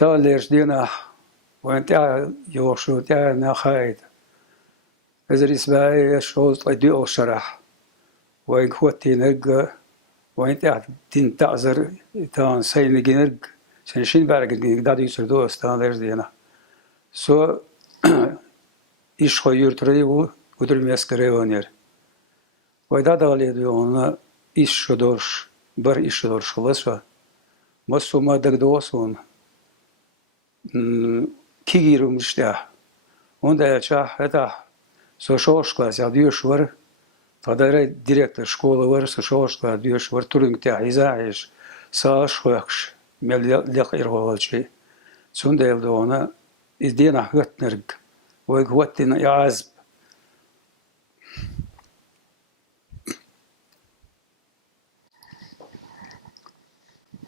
تاليش دينا وانت يوشو تاعنا خايد إذا إسباعي شوز طيدي أو شرح ويقوتي نرق وانت دين تعذر تان سين جنرق سنشين بارك دادي يسردو استان دينا سو iş koyuyor udurmeskere oner. Vayda dalıyor ona iş şudur, bir iş şudur şulasa. Masuma dağdosun. Kigirum işte. Onda ya это сошошка, задюш var. Тогда директор школы var, сошошка, задюш var. Турингте изаиш, сашхвакш, меллях ирвалчи. Сонда elde ona izdena hütnerg. ويقوتنا يعزب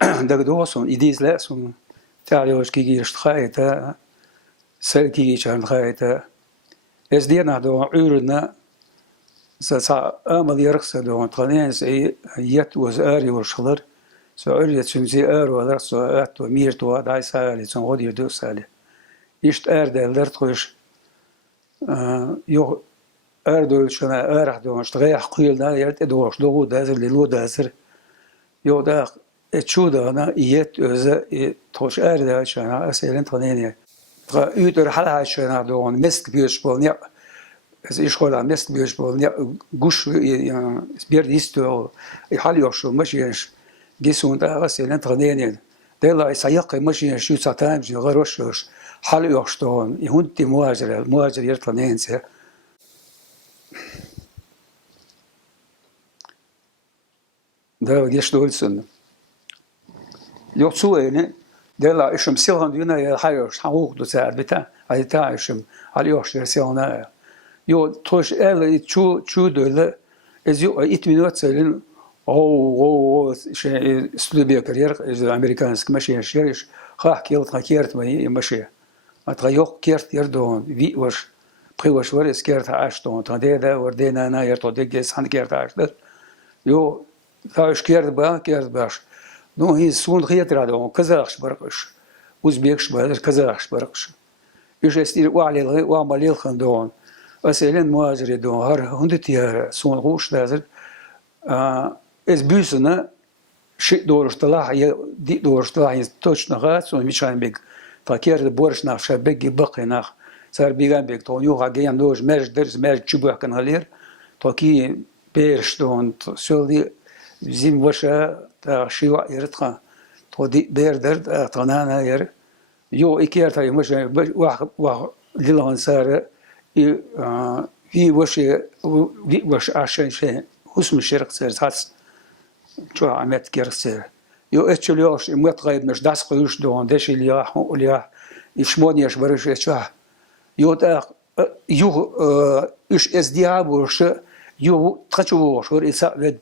دقدوسون إديز لأسون تعالوش كي يشتخايتا سل كي يشتخايتا إز دينا دو عورنا سا آمل يرقص دو تغنين سي يت وزاري والشغلر سو عوريت سمزي وذر سو آت وميرت وداي سالي سن غدي دو سالي يشت دلدر تخوش يو أردو شنا أرح دوش تغير قيل دا يرت دوش دو دازر للو دازر يو دا تشو دا أنا يت أز توش أرد شنا أسئلة تغنيني تغا يوتر حلا شنا دون مسك بيش بولنيا از إشغال مسك بيش بولنيا جوش يعني بيرد يستو يحل يوشو ماشيش جسون دا أسئلة تغنيني دلا يسيق ماشيش شو ساتام جي غروش حل يوشتون يهونتي مهاجر يرتلنينسي ده جيش دولسن يوتسو يعني ده لا إشم سيلهم دينا يحيوش حقوق دو ساعد بتاع هاي تاع إشم عليوش رسيلنا يو توش إل تشو دول إزيو إتمنوت سالين أو شيء استوديو كارير إذا الأمريكانسك ماشي شيرش خاح كيلت خاكيرت ما ماشي أتغيق كيرت يردون في وش بخيوش ورس كيرت عاشتون تنديدا وردينا أنا يرتو ديجس هن كيرت عاشت يو ثاش كيرت باش نو هي سون خيط رادون كزاخش برقش أوزبيكش بهذا كزاخش برقش يش استير وعلي وعمليل خندون أسئلين مهاجر دون هر هندتي سون غوش دازر إز بيسنا شيء دورش طلع دي دورش طلع توش نغات سون ميشان بيج تاكير بورش ناخ شبيج بقي ناخ صار بيجان بيج تون يوغا جيان دوش ماج درس ماج تشبه كان هالير تاكي بيرش دون سولدي زين وشا تا شيوا يرتقى تودي بير درد تنانا ير يو إكير تاي مش واحد ليلان صار في وش عشان شيء اسم الشرق صار هاس شو عملت كيرسير يو اتشليوش متغيب مش داس قيوش دون داش اللي يشموني يشبرش شو يو تا يو ايش ازدياب وش يو تخشوا شو يساعد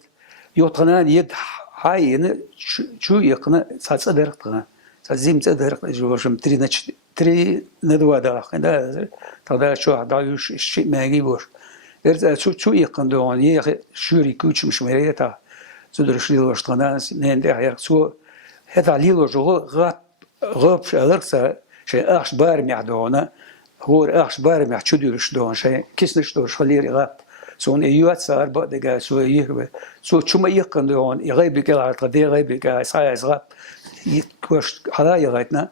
يو تنان يد هاي شو يقنا صدر قنا زيم صدر جوشم تري ندوا دا خندا تدا شو دايوش شيء ما يجيبوش ارجع شو يقن دون يه شوري كوتش مش مريتا زودرش ليلوش تناس نين ده سو هذا ليلوش غاب شالرسا شيء اخش بارم يعدونا هو اخش بارم يحشدوش دون شيء كيسنش دور خلير غاب سون ايوات صار بعد جا سو يهب سو شو ما يقن دون يغيب كلا قدي غيب كا سايز غاب يكوش حلايا غيتنا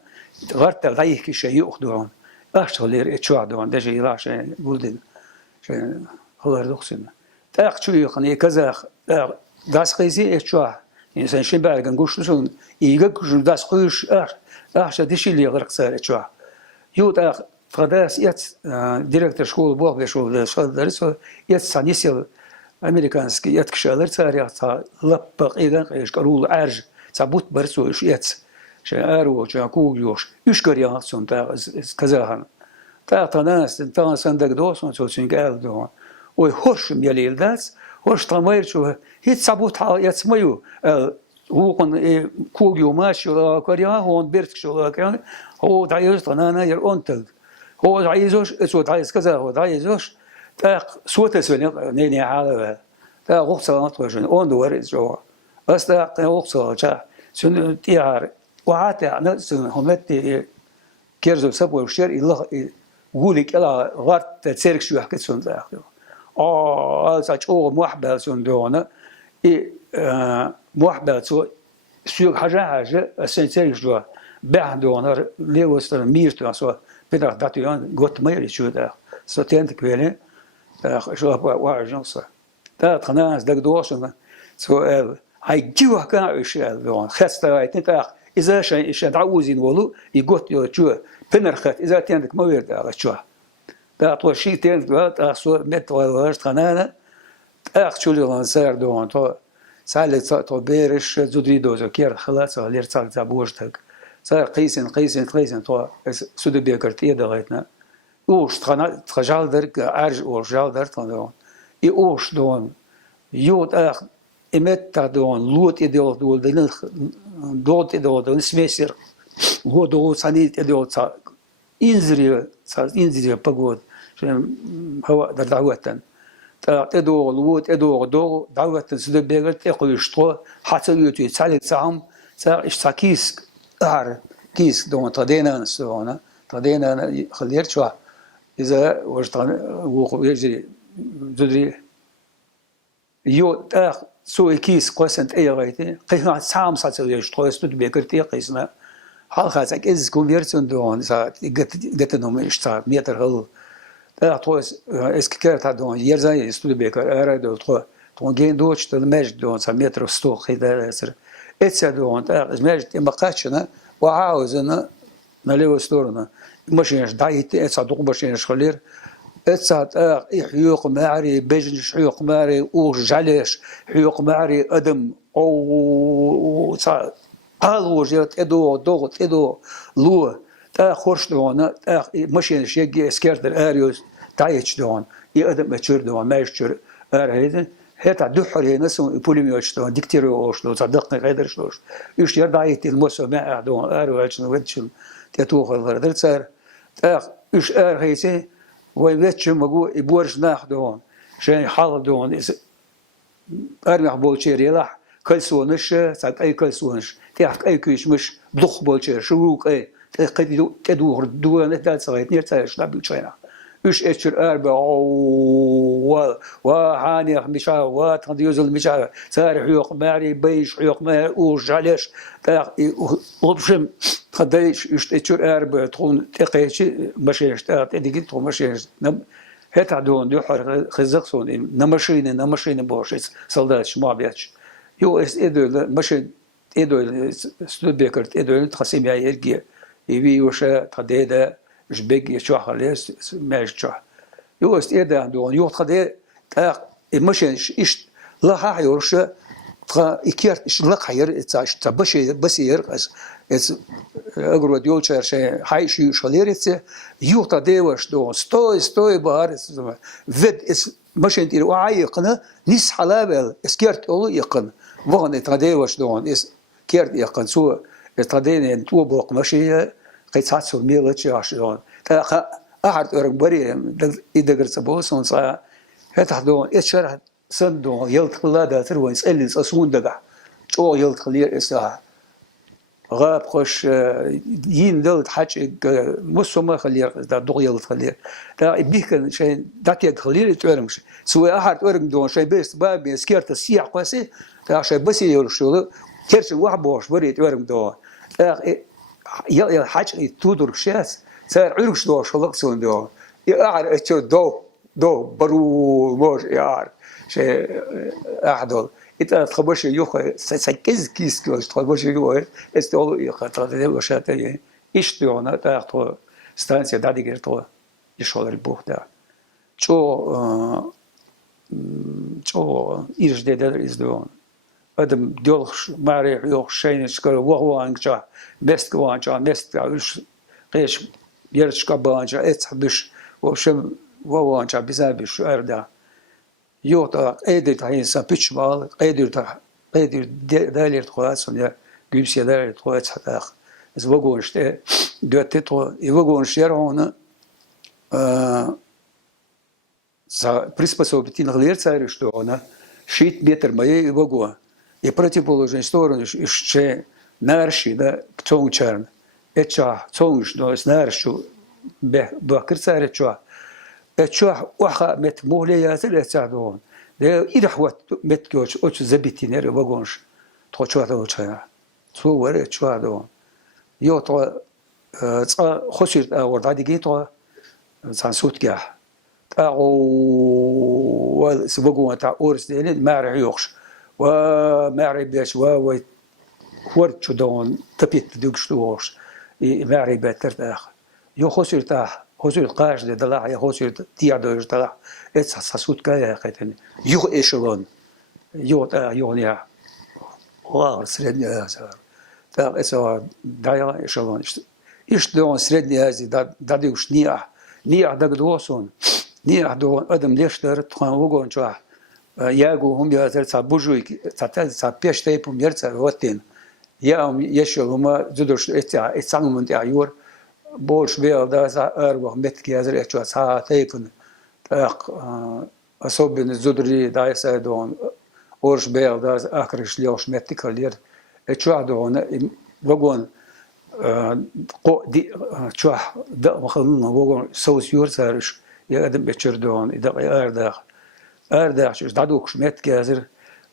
غرت الغيك شيء ياخذون اخش خلير اتشوا دون ده شيء راش بولدن شيء الله يرضى تاخ شو يقن كذا das قيسي اتشوا إنسان شباب كنقولش شون يجاكش das قيش أخش دشي اللي غرق صار اتشوا يوت أخ فداس يت ديركتور شكول بوق شغل درس يت سانيسيل أمريكانسكي يت كشالر صار يت لبق إذا إيش كرول عرج سبوت برسو إيش يت شارو شاكوجيوش إيش كريان سون تا كذاهن تا ناس تا سندك دوسون سوسين قال دون ويهوش ميليل داس وش تماير شو هيت سبوت حال يسميو هو كن كوجيو ماشي ولا كريان هون بيرتك شو كان هو دايز أنا يرونتل هو دايزوش سو دايز كذا هو دايزوش تا سوت سوني نيني حاله تا غوصة نطوشن أون دوريز جو بس تا غوصة جا سن تيار وعاتع نفسه همتي كيرزو سبوا الشير الله يقولك إلا غارت تسيرك شو يحكي سون ذا ساج محبل سون دونا محبل سو سوق حاجة السنتين جوا بعد دونا ليه وصل ميرتو سو بدر داتيان قط ما يري شو ده ستين تكوينه شو واجن صح ده تناس دك دوشنا سؤال هاي جوا كان إشياء دون خسته أنت إذا شيء تعوزين ولو يقط يو شو بنرخت إذا تندك ما يرد على شو ده طول شيء تند ده سو مت ولا تنانا شو اللي لانسر دون تو سالت تو بيرش زودري دوزو كير خلاص اللي رصال تابوجتك صار قيسن تو سود بيكرت يدغيتنا اوش تخجال درك ارج اورجال درت دون اي اوش دون يود اخ امت دون لوت يدول دول دوت يدول سميسر هو دو سانيت يدول انزري بقود هو دعوتن تدور لوت دور دعوت سود بيكرت يقول شتو حتى يوتي سالت سام صار اشتاكيس كيس دون تدينا نسونا تدينا خلير شو إذا وجدنا ويجري جدري يو سوي كيس قسنت أي غايتي قيسنا سام ساتسويش تقول بيكرتي قيسنا حال خازك إز كونفيرسون دون جت إنهم يشتغل ميتر هل تقول إسكير تدون يرزاي يستود بيكر أراد تقول جين دوتش تلمج دون سميتر ستوق خيدا يسر اتسدون مجد مقاشنا وعاوزنا نليو ستورنا ماشينش دايت اتسدق ماشينش خلير اتسد حيوق معري بيجنش حيوق معري وجعلش حيوق معري ادم او قالوا جات ادو ضغط ادو لو تا خورش دون ماشينش يجي سكيرت الاريوس تايتش دون يقدم اتشر دون ماشر ارهيدن هتا دحر نسون بوليميوش دون ديكتيرو اوش لو صدقني غير شلوش يش يردايت الموسو ما دون ارو اتشن ودشل تتوخ الغردر صار ايش هيسي ويتش مغو يبورش ناخدون شي حال دون ارمح بولشير يلاح كلسونش ساق اي كلسونش تيحك اي كيش مش ضخ بولشير شروق اي تدور دون ثلاث صغير نير تاش لابي تشينا ايش اتشر اربع وهاني مشا وتنديوزل مشا صار حيوق ماري بيش حيوق ماري وجعلش وبشم خديش ايش اتشر اربع تكون تقيش ماشيش تديك تكون ماشيش هتا دون يحر خزقسون نمشين باش سولداتش ما بياتش يو اس ادول ماشين ادول ستودبيكرت ادول تقسيم يا يرجع يبي وشا تديدا جبيك يشوح خليس ماش تشوح يو اس ادا دون يو تخدي ماشين ايش لا حيورش يكيرت ايش لا خير تاش تبشي بس يرقص اقرا ديول شيء هاي شيء شليرت يو تديوش دون ستوي بار فيد اس ماشين تي وعيقنا نس حلابل اسكيرت اول يقن وغن تديوش دون اس كيرت يقن سو تدين تو بوق ماشي قيتساتسو ميلتش عشان تا احد ارغبري يدغر سبوسون صا هتحدون اتشرح صندو يلتقلا دا تروين سالس اسون دغ تو يلتقلير اسا غاب خوش ين دولت حاج مسوما خلير دا دغ يلتقلير دا بيكن شيء داتي خلير تورمش سو احد ارغ دون شيء بس باب سكيرت السيح قاسي تا شيء بس يرشلو كيرش واحد بوش بري تورم دو يا حاج تودر شاس صار عرش دو شلقسون دو يعر اتشو دو برو موش يعر شيء احدل إذا تخبرش يوخ سكز كيس كوش تخبرش يوخ استولو يخاطر ده وشاتي إيش تيونا تاخذ ستانسيا دادي كرتوا يشغل البوخ ده شو إيش ده إزدون أدم دولش ماري يوخ شيء نشكر وهو أنجا بست كوانجا بست عش قيش يرش كبانجا اتحبش وشم وهو أنجا بزابش أردا يوتا قادر تاين سبيتش مال قادر دالير تخلاص يا جيبسي دالير تخلاص حتى إذ وجونش ده دوت تو يوجونش يرونه за приспособить инглер царь что она шить метр моей вагон и противоположной стороны еще نارشي ده تون شرن اتشا تونش نوس نارشو بكر سار اتشا وخا مت مولي يازل اتساعدون ده إرحوت مت كوش أوش زبيتينير وغونش تخشوا توشنا تو ورا تشوا دون يو تو خشيت وردادي جيتو سانسوت جاه أو سبقوا تاع أورس دين ما رعيوش وما عربيش و ورد شو دون تبيت دوك شلوش ما عربيت ترتاح يو خشيت قاش ده دلع يا خشيت تيادوش دلع اتس سانسوت كايا قتني يو إيشلون يو نيا واو سردني هذا تا اسا دايا إيشلون إيشلون سردني هذه داديوش نيا دقدوسون نيا دون أدم ليشتر تخان وجون شو ياجو هم يازر تابوجوي تابيش تيبهم يرتع واتين ياهم يشوا هما زدوش اتسامو من تعيور بولش بيا دا أربع متر يازر اتشوا ساعة تيبون أصوب الزدري دا يساعدون أورش بيا دا آخرش ليوش متر كلير اتشوا دون وجون قو دي شو دا وخلنا وجون سوس يورسارش يقدم بتشردون إذا أرداخ دادوكش مت كازر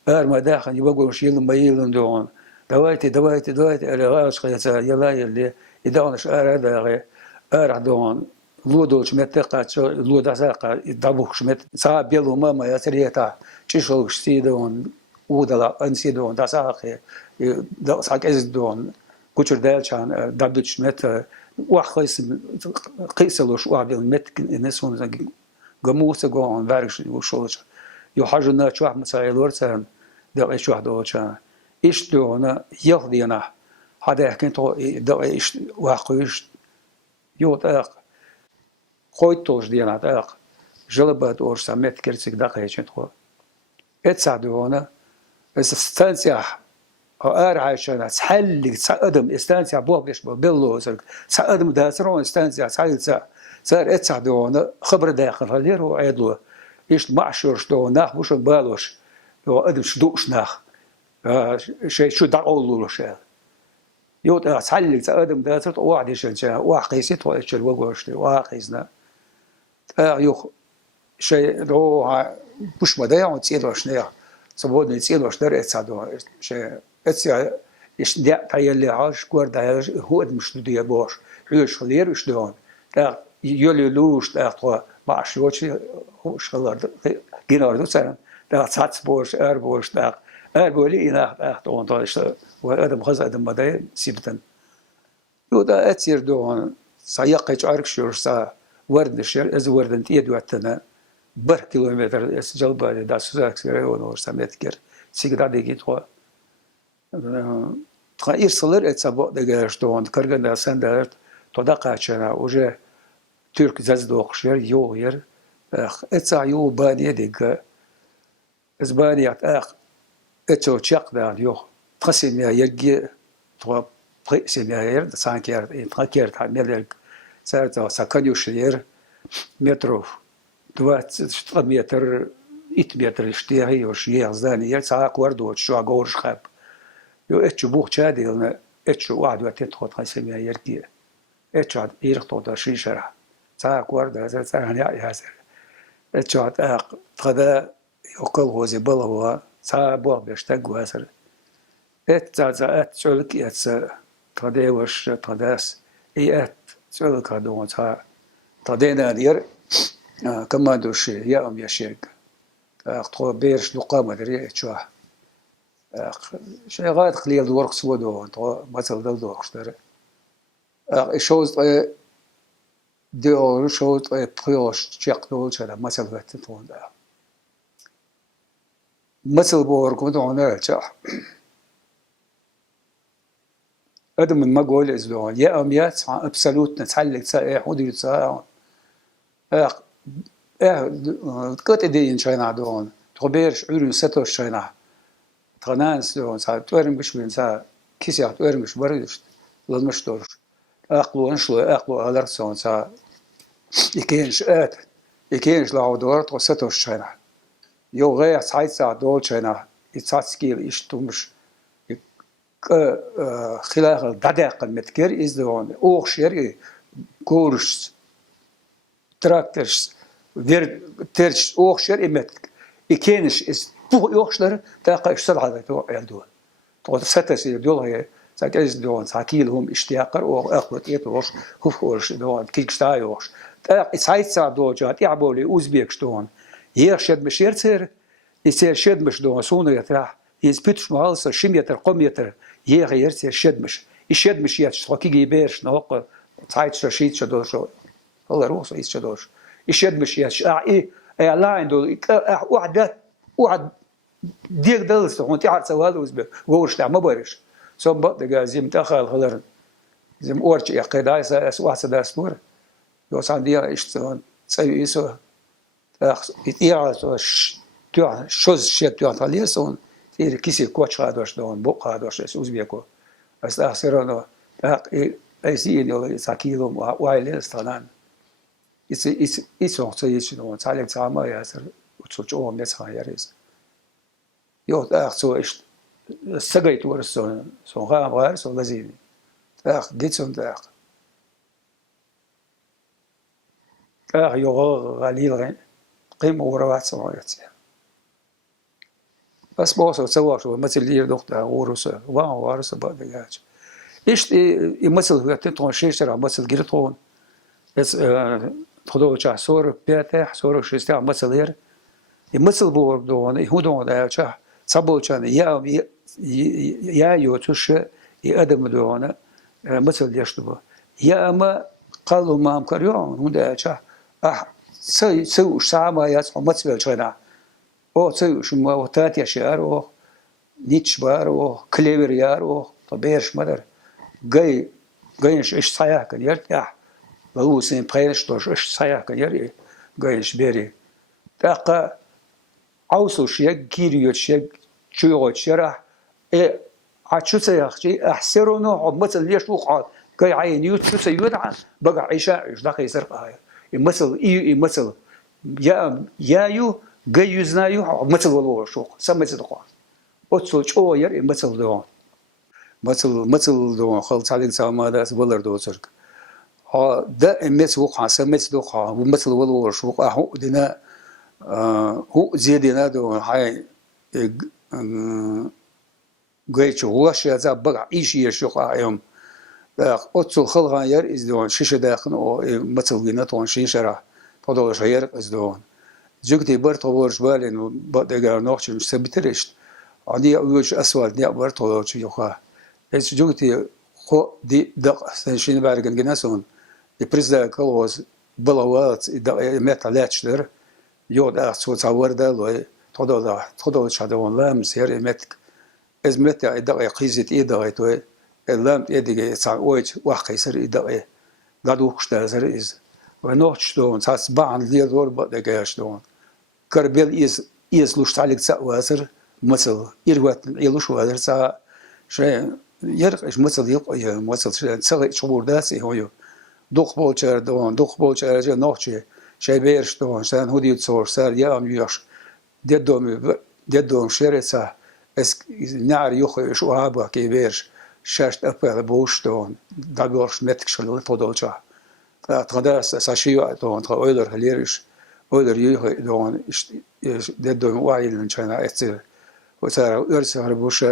ما داخل يبغون شيل ما يلون دون دوايتي على غاش خيسا يلا يلي يدونش أرداغ دون لودوش مت قات لودا ساقا دابوكش مت سا بيلو ماما يسريتا تشيشلوش سيدون ودلا انسيدون دا ساقي دا ساق از دون كوتشر دالشان دابوكش مت وخيس قيسلوش وعدل مت نسون جموسة جوان بارش وشولش يحاجنا شو أحمد سعيد ورسان ده إيش واحد أوشان إيش دونا يخدينا هذا كنتو ده إيش واقعيش يوتاق خويتوش دينا تاق جلبات أورش سميت كرسك دقيقة تقول اتساعدونا استنسيا أرعشنا تحلق تساعدهم استنسيا بوقش ببلو سرك تساعدهم داسرون استنسيا صار اتساعدونا خبر داخل هالير وعيدلو إيش معشرش دو ناخ وش بالوش يو أدم شدوش ناخ شيء شو دعولو شيء يو تحلق أدم داسرت واحد يشجع واقيسيت وإيش الوجوش واقيسنا يو شيء دو بوش مدايا وتسيلوش نيا سبودني تسيلوش در اتساعدونا شيء اتساع إيش دع تايلي عاش كور دايش هو أدم شدودي باش حيوش خلير وش دون يولي لوش تاخذ معش وشي شغلار جينار دوسان تاخذ ساتس بورش بورش بولي تاخذ اون تاش وادم خز ادم مداي سيبتن يودا اتير دون سياق يعرك شورسا ورد الشر از وردن تيد واتنا بر كيلومتر اس جلبا دا سوزاكس ريون سمتكر سيغدا ديكي تو تغير صلر اتسابو دغاش دون كرغنا سندرت تدقاشنا وجه Türk zazdokşer yoğer etsa yo baniye deg ezbaniyat etso çakda yok tqasim ya yegi to tqasim ya yer sanki yer tqaker ta meler sarta sakanyuş yer metro 20 metr 2 metr iştihi yoş yer zdaniye sağa kwardo şu agor şab yo etçu buh çadilna etçu wad wa tetxot tqasim ya yegi etçad irqto da şişara ساق ورد هذا ساعني هذا اتشات غدا يقول هو زي بلا هو ساق بوق بيشتاق هذا ات شولك ات غدا وش غداس ات شولك هذا تا غدينا دير كما دوش يا يشيك اخطو بيرش نقامه دري اتشوا شي غاد خليل دورق سودو مثلا دورق شتر شوز دور شوت بريوش تشيقدول شلا مثل وقتون ده مثل بوركم دونا تاع ادم من ما قول ازلون يا اميات ابسولوت نتحلق تاع حدود تاع كنت دين شينا دون تخبرش عيون ستو شينا تغنانس دون ساعه تورم بش من ساعه كيسيا تورم بش بردش لازمش دورش أقلو على رسون سا يكينش لاو دورت وستوش شينا يو غير سايت سا دول شينا يتسات سكيل إشتومش خلال دقائق متكر إز دون أوخشير كورش تراكترش وير ترش أوخشير إمت إكينش إز بوه أوخشلر تاقا إشتر على دول طول ستة دول هي ساكيز دون ساكيلهم اشتياقر أو أخوت إيتوش هوش دون كيكستايوش تاق سايت سا دوجات يعبولي أوزبيكش دون يرشد مشيرتر يصير شد مش دون سونو يتراح يزبطش مهالسا شميتر قميتر يغيرتر شد مش يشد مش يتشتوكي جيبيرش نوق سايت شاشيت شدوش الله روح سايت شدوش يشد مش يتش إيه لاين دول واحد ديك دلست هون تعال سوال وزبك وورش تاع ما بارش سو بط زيم تاخال خلرن زيم اورش يا قيدا اس واحد دستور يوس عندي اشتون تسوي يسو يا تو شوز شيت تو طاليسون تير كيسي كوتش هادوش دون بوق هادوش اس اوزبيكو اس اخسرانو اي سي انه ساكيلوم وايلس طالان it's also you تعلم تعمل ياسر وتشوفهم ناس هايرز يو so ist سجيت ورسون سون غام غير سون لذيذ جيت سون يو غاليل غين قيم وروات سمايات بس بوصل سوا شو مثل اللي دكتور ورس وارس بعد جاج إيش يمثل هو تنتون شيشتر مثل جيرتون بس خدوا شا صور بيته صور شيشتر مثل هير يمثل بورد دون يهودون ده شا صبوا كان يا يوتش يقدم دون مثل يشتبه يا أما قالوا ما أمكريون هندا شا سو سامة يسمع مثل شنا أو سو شو وتات يشار أو نيتش بار أو كليبر يار أو طبيعش مدر جايش إيش صياح كان يرتاح وهو سين بخيرش توش إيش صياح كان يري جايش بيري تاقة عوصو شيء كيريو شيء شو يشرح عشو سياخشي أحسرونه مثل ليش وقعد كي عين يوت شو سيودع بقى عيشة إيش دقي يسرقها مثل مثل يو جاي يزنايو مثل والله شو سمت دقة أتصل شو ير مثل دون مثل دون خلص عليك سامع ده سبلر دو سرق ده مثل وقع سمت دقة ومثل والله شو هو دنا هو زيادنا دون هاي جاي شو واشياء ذا بقى إيش يشوق يوم أتصل خلقا ير إزدون شيشة داخل أو مثل جناتون شيشة تضل شير إزدون جوكتي برتوورش بالين بدأ نوعش مش سبتريش عندي أوج أسود نيا برتوورش يخا إيش جوكتي خو دي دق سنشين بارجن جناسون البريزدا كلوز بلاوات مت علاتش در يود أخذ صور ده لو تضل شادون لام سير متك إزمت إدقى قيزة إدقى توي اللام إدقى سعويج وحكيسر إدقى قادو كشتازر إز ونوعش دون ساس بعن لير دور بدقاش دون كربيل إز لوش تعلق سأواسر مثل إروات يلوش واسر سا شيء يرقش مثل يقى مثل شيء سغي شعور داسي هو دوخ بولشر دون دوخ بولشر جا نوعشي شيء بيرش دون سان هودي تصور سار يام يوش ديدوم شرسة اس نار يخو شو هابا كيبيرش شاشت أبغى بوش دون دعوش نتكشل تودلشة تقدر ساشيو دون تقدر هليرش قدر يخو دون ديدوم وايد من شنا أتصل وصار أرسل بوش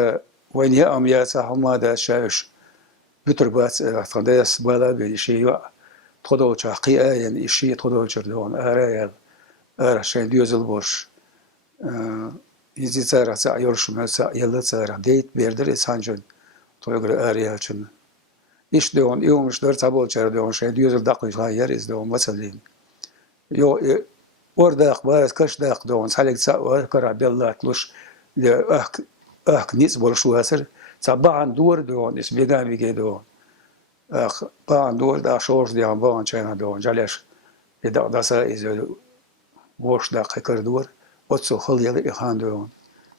وين يأم ياسا هم ده شاش بتربات تقدر سبلا بيشيو تودلشة قيا يعني شيء تودلشة دون أريال أرشين ديوزل بوش يزي سارة سأيورش ما سأيلا سارة ديت بيردر إسانجن تويقر آريها چن إيش دون يومش در تابول چر دون شاید يوزل دقيش غير إز دون مثلين يو ورداق بارس كش داق دون سالك سأوه كرع بالله تلوش أخ نيس بولشو هسر سبعان دور دون إس بيقام بيجي دون أخ بان دور دا شورش ديان بان چانا دون جالش يدق داسا إز ووش داق كر دور أتصل خليل إخان دون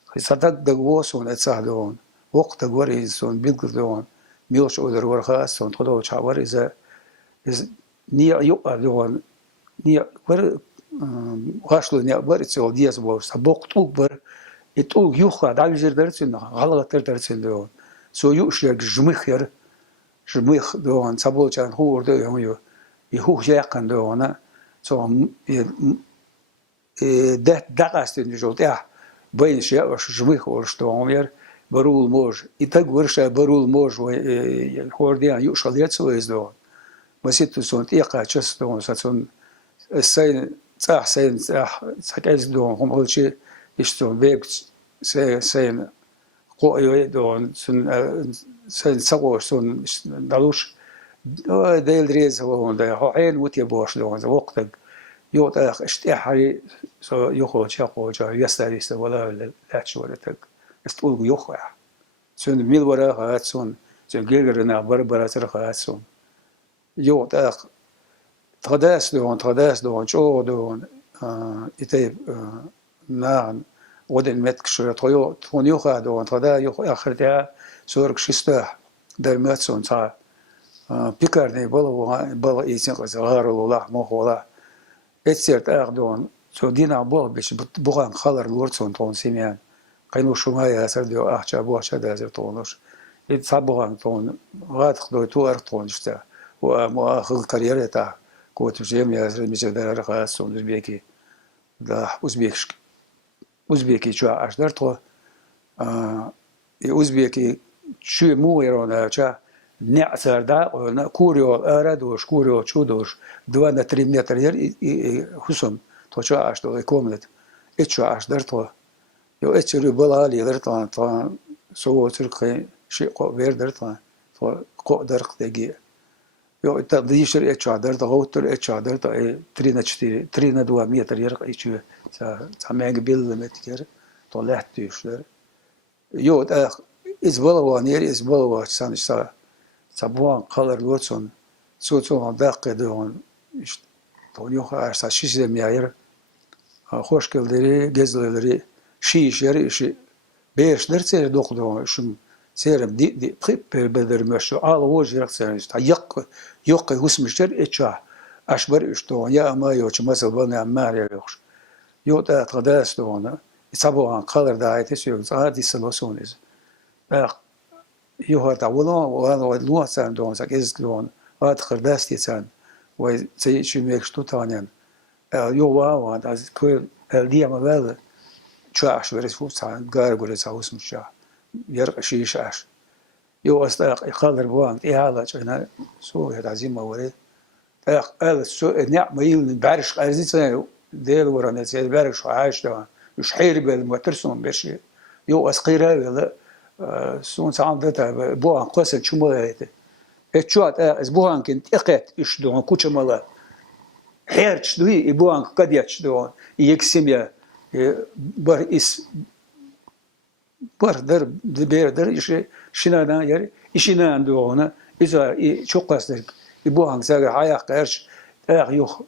خيصتك دقوسون أتصاهدون وقت وريزون بيلقدون ميلش أودر ورخاصون تقدروا شعور إذا نيا يقع دون نيا ور غاشلو نيا بريتسول دياز بور سبوق توبر يتوق يوخا دعوي جر درسين غلط درسين دون سو يؤشر جمخير جمخ دون سبول كان هو ده يوم يهو يقن دون سو ده دقست نجوت بين شيء وش جمخ ورش دون ير برول موج إتاق ورشة برول موج وخورديان يؤشر يتسو إزدون مسيت سون إيقا تشس دون سون السين صح سين صح سكايز دون هم أول شيء يشتون بيك سين قوي دون سين سقوش سون دلوش ديل ريز هو ده هو عين وتي بوش دون وقتك يوت اشتحري سو يخو شاقو جا يستريس ولا لا شورتك استقول يخو سون ميل ورا هات سون جيرنا بربرا تر هات سون يوت تغداس دون شو دون إتيب نان ودن متك شو تغيو تونيو خادون تغدا يو آخرتها سورك شستاه در متسون تا بيكارني بلا إيسين قصار ولا مخ ولا إتسيرت أخدون سو دينا بول بيش بوغان خالر لورتسون تون سيميان قينو شمايا سرديو أحشا بوحشا دازر تونوش إتصابوغان تون غاد خدو تو أرتون شتا ومؤخذ كاريرتا كوت جيم يا مثل دار خاصون أوزبيكي دا أوزبيكي شو أشدر تو أوزبيكي شو مو يرونا شا نعثر دا كوريو أرد وش كوريو شو دوش دوانا 3 متر ير حسم تو شو أشدر يكملت إتشو أشدر تو يو إتشو بلالي درتان تو سو تركي شيء قبير درتان تو قدر دقيق يو تقديشر اتشادر تغوتر اتشادر تا ترينا 2 متر يرق ايشو سامعك بيل متر طلعت تيشر يو ازبلوا نير ازبلوا سان سابوان قالر لوتسون سوتون داق دون تونيو خاص شيش مياير خوش كلدري جزلري شيش يري شي بيش درتي دوقدو شم سيرم دي بدر مشو على وجه رخصان يق هسمشتر اتشا اشبر اشتون يا ما يوش مثلا بنا مار يوش يوتا تقداس دون يصابوا عن قدر دايتس يوز هذه سلوسونز يوها تعولون وهذا لو سان دون سك از دون هذا قداس تيسان وزي شي ميكشتو تانيان يوا وهذا كل الديا ما شو اشبر فوت سان غارغول ساوس مشا يرق شيش اش يو استاق يقدر بوان هذا انا سو هذا عزيمه وري قال سو نعم يل بعرش ارزيت ديل ورا سي بعرش عايش ده مش حير بالمترسون باش يو اسقيره ولا سون سام دتا بوان قصه شمولته اتشوات اسبوعان كنت اقت ايش دون كوتش مالا حيرش دوي بوان قد ياتش دون يكسميا بر اس بردر دبيردر إيش شنانا يري إيشنا عندونا إذا شو قصدك يبوهن ساق حياة قرش يوخ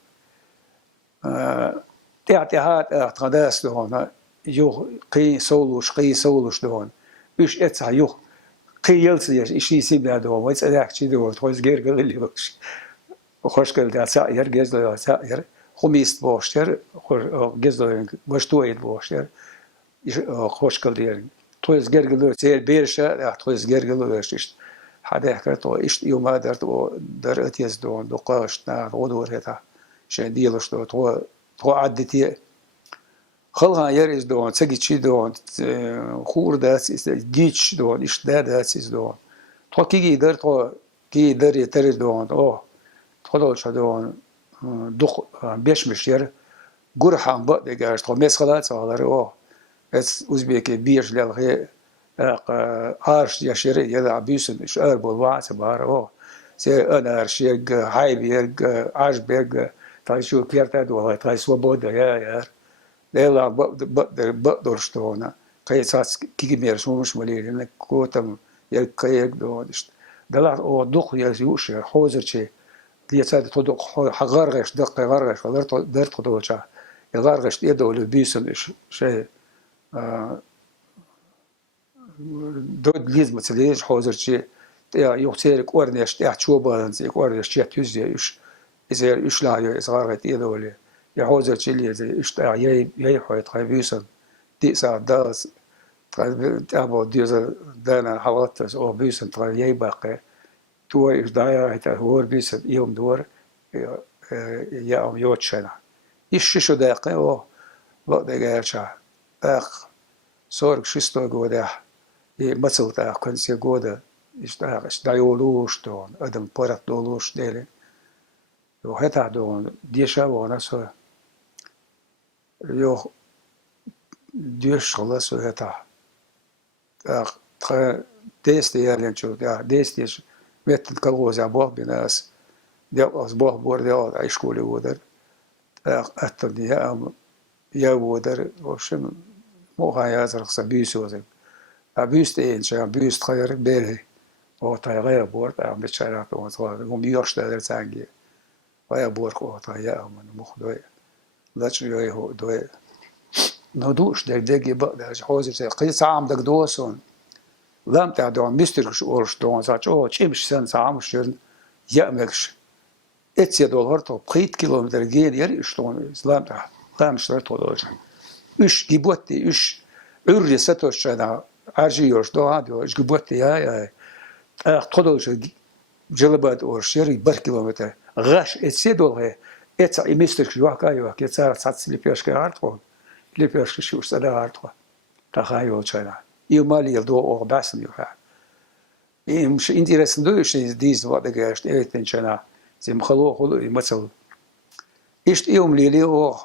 اعتهاد اعتقادات دهونا يوخ قي سولوش دهون إيش اتسع يوخ قي يلسي إيش يسيب دهون ويس أداك شيء دهون تويس غير قل اللي بقش وخش قل ده سائر جزء سائر خميس بوشتر جزء بشتويد بوشتر خوش قل ده تويس جرجلو سير بيرشة تويس جرجلو إيش حدا يحكي إيش يوم هذا در أتيز دون دقاش نار ودور هذا شيء ديلش دون تو عدتي خلها يريز دون سجد شيء دون خور داس جيتش دون إيش داس دون تو كي در يتر دون تقول شو دون دق بيش مشير جرحان بق دجاج تو مسخلات صار اس أوزبيكي بيرش للغي عارش يشري يدا بيسن إيش أربو الوعس بار سي أنا أرشيج هايبيج عاشبيج تايشو كيرتاد ولا تايسو بودا يا ليلا بقدر شتونا قيساس كي ميرش مش مليل إنك كوتم يكيك دونش دلعت أو دق يزيوش حوزر شيء ليساد تدق حغرغش دق غرغش درت قدوشة يغرغش يدو لبيسن إيش شيء دود ليز مثليش حوزر شيء يختارك ورنيش تحشو بالانس ورنيش تيجي إيش إذا إيش لا إصغار يدو ولا يحوزر شيء اللي إذا إيش يا حويت خيبيسن تيسا داس تابو ديوز دانا حوالتس أو بيسن ترى يبقى تو إيش داير هتا هور بيسن يوم دور يوم يوتشنا إيش شو دقيقة أو وقت جالشة أخ صورك شستو جوده مثل تا كنسي جوده إيش دايولوش دون أدم برات دولوش ديله وهتا دون ديشا وناسو يو ديش خلاص هتا ترى ديستي يعني شو ديستي متن كلوز أبوه بناس ديال أصبح بور ديال عيش كولي ودر أتني يا ودر وشم مو هاي أزرق سبيس وزن أبيست إن شاء أبيست خير بيره أو تغير بور أم بتشارك وصار هم يورش ده تانجي ويا بور أو تغير من مخدوي لا شيء هو دوي ندوش دق بقى حوزة قيس عام دق دوسون لام تعدون مسترش أورش دون زاج أو تشيمش سن سامشون يأمرش $1 تو 3 كيلومتر جيل ير إشتون إسلام تاع قامش رتولوج إيش جبوتي إيش عري ستوش أنا عجيوش دو هادو إيش جبوتي هاي تولوج جلبات أورش يري بر كيلومتر غاش $1 هاي إتس مسترش يوكايو كيتسار ساتس لي بيش كارتو لي بيش شو سدا هارتو تخايو تشانا يومالي يلدو أو باسن يوها مش интересно دوش ديز وقت جاشت إيه تنشنا زي مخلوه خلو مثل إيش يوم ليلي أو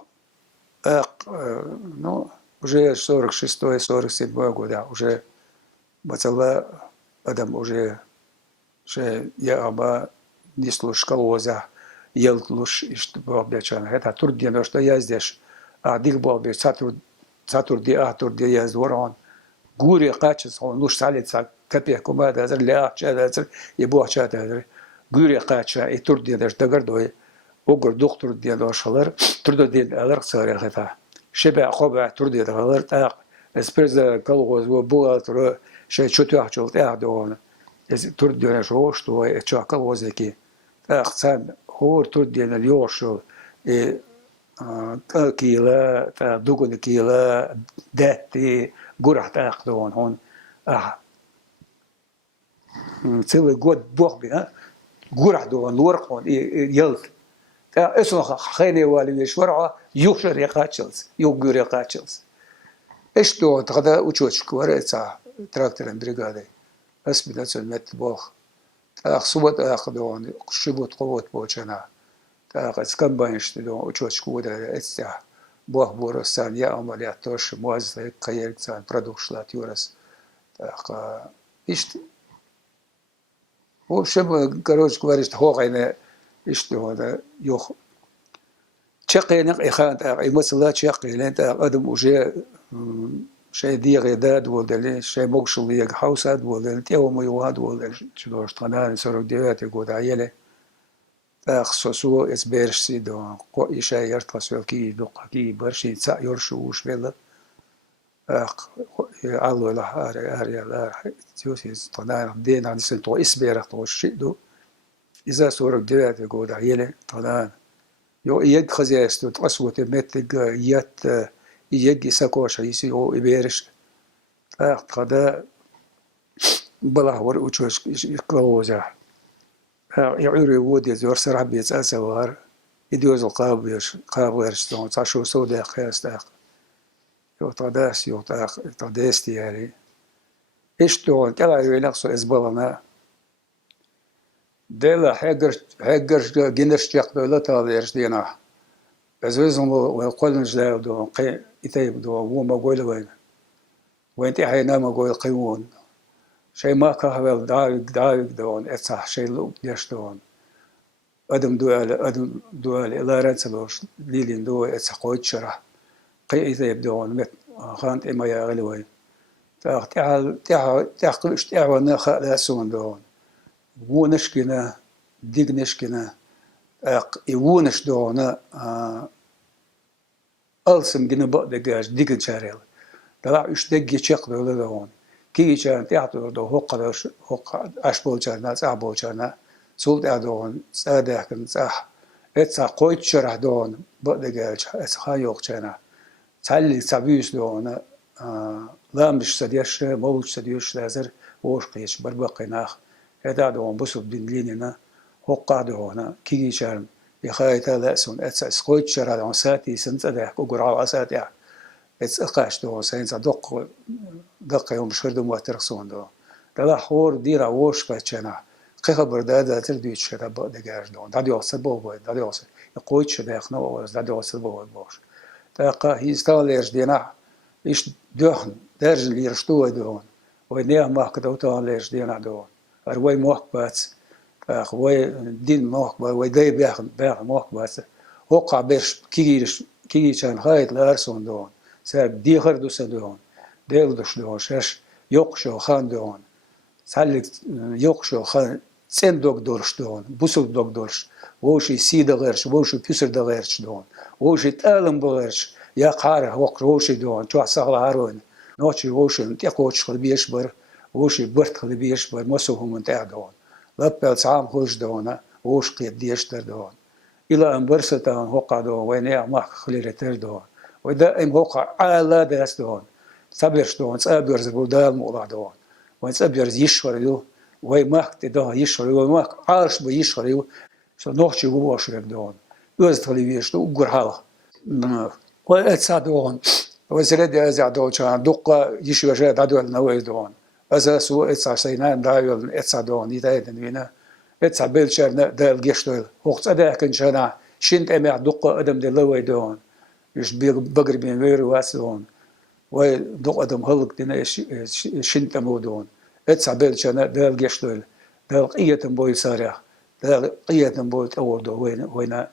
ну уже 46-й 47-й года уже مثلا адам уже я оба не слушал колоза елтлуш إيش بابدشان هذا تردي أنا что я здесь ديك بابي ساتور دي يزورون جوري قاتش هون لوش سالت كبيه كوماد هذا اللي هذا يبوه شات هذا جوري قاتش تردي أنا تقدر وقر دكتور ديال وشلر تردو ديال ألرق ساري خطا شبع خبع تردو ديال ألرق اسبرز كالغوز وبوغا ترى شيء شتو أحجل تأعدون تردو ديال شوش تو اتشا كالغوز كي أقسام هو تردو ديال اليوشل كيلا دوغن كيلا داتي قرح تأخذون هون تسوي قد بوخ بها قرح دون الورق هون يلت اسمه خيلي والي يشورعه يوشر يقاتشلز يوغور يقاتشلز ايش دو تغدا وتشوش كوريتسا تراكتور بريغادي اسمي ناتسون مت بوخ صوت اخدون شبوت قوت بوچنا اسكن باينش دو وتشوش كودا اتسا بوخ بورسان يا عمليات توش موز قيرتسان برودكشلات يورس ايش هو شبه كروش كوارش هوغينا إيش هذا يوخ شقينق إخان أي مثلا شقين أنت أدم وجه شيء ديغ داد ولا شيء مقصود يق حوساد ولا تيو ميواد ولا شلون قناه سرق ديات يقول عيله خصوصو اسبيرش سيدو قو شيء يرتفع كي دوق كي برشي تاع يرشوش بلا علو لا اريا لا تيوسيس قناه دين عند سنتو اسبير توش دو إذا صورك ديات يقول عيله طلعان يو يج خزيستو تقصوت متج يات يج ساكوش يسي يو إبيرش قدا بلا ور وشوش كلوزا يعيري ودي زور سرع بيت أسوار يدوز القابيش قابيرستون تعشو سودا قياس تاق يو تداس يو تاق تداستي يعني إيش تون كلا ينقصو إزبالنا ديلا هاجرش جنرش يقبل تاذيرش دينا أزوزهم ويقولن جلاو دون قي يتيب دون وما قول وين تحينا ما قول قيون شيء ما كهبل دايق دون اتصح شيء لو ديش دون أدم دوال إلا رنسلوش ليلين دو اتصح قويت شرح قي يتيب دون مت خانت إما يا غلوين تعقلش تعوانا خالسون دون ونشكنا ديق نشكنا يونش دونا ألسم جنا بقى دجاج ديق شارل طلع إيش دق يشق ولا دون كي كان تعطوا دو هق أشبول كنا أبول كنا سولت أدون سادة كن صح إتصا قويت شرح دون بقى دجاج إتصا يوق كنا تعلي سبيس دون لا مش سديش موج سديش لازر وش قيش بربقي ناخ هذا دون بسوب دين ليننا هو قاعد هنا كي شرم يخايت لا سون اسقوت شرا دون ساتي سنت ده وقرا ساتي اتسقاش دون ساينس دق يوم شردم واترسون دو ده حور ديرا وش قيتشنا خبر ده ترديت شرا دجاج دون ده يوصل بو ده يوصل يقوت شدا خنا وز ده يوصل بو باش تاقا هيستاليرش دينا إيش دهن درج اللي يرشتوه دون وينيا ماك دوتان ليش دينا دون أروي موك بات أخوي دين موك بات ويدي بيخ موك بات وقع بيش كيش كان هايت لارسون دون ساب دي خردوس دون ديلدوش دون شش يقشو خان دون سالك يقشو خان سين دوك دورش دون بوسو دوك دورش ووشي سي دغيرش ووشي بيسر دغيرش دون ووشي تألم بغيرش يا قاره وقت ووشي دون تو سهل هارون نوتشي ووشي تيقوتش خلبيش بر ووشي برت خلبيش بر مسوهم من تاع دون لبل سام خوش دون ووش قيد ديش در دون إلى أن برستان هوقع دون وينيا ماك خليرتر دون ودا إم هوقع على داس دون سبيرش دون سابيرز بودال موضع دون وين سابيرز يشور دون وين ماك تدا يشور وين ماك عارش بيشور شو نوتشي ووش دون يوز خلبيش دون وقرها واتسادون وزرد ازادو كان دقه يشوى جاد عدول نويدون اساسو اتسا سينان دايل اتسادون يدايدن وينا اتسا بيلشر دال جيشتول وقت ادا كان شنا شنت امع دقه ادم دي لويدون يش بقر بين وير واسون ودق ادم هلق دينا شنت مودون اتسا بيلشر دال جيشتول دال قيه بوي سارع دال قيه بوي تودو وين